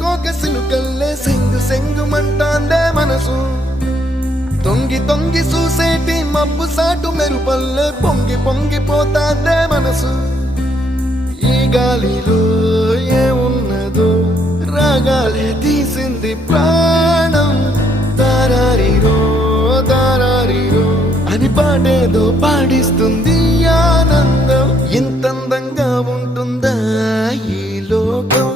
కోక సిలుకల్లే సెంగు సెంగుమంటాందే మనసు తొంగి తొంగి చూసేటి మబ్బు సాటు మెరుపల్లే పొంగి పొంగిపోతాందే మనసు ఈ గాలిలో ఏమున్నదో రాగాలే తీసింది ప్రాణం దారారిరో దారారిరో అని పాడేదో పాడిస్తుంది ఆనందం ఇంతందంగా ఉంటుందా ఈ లోకం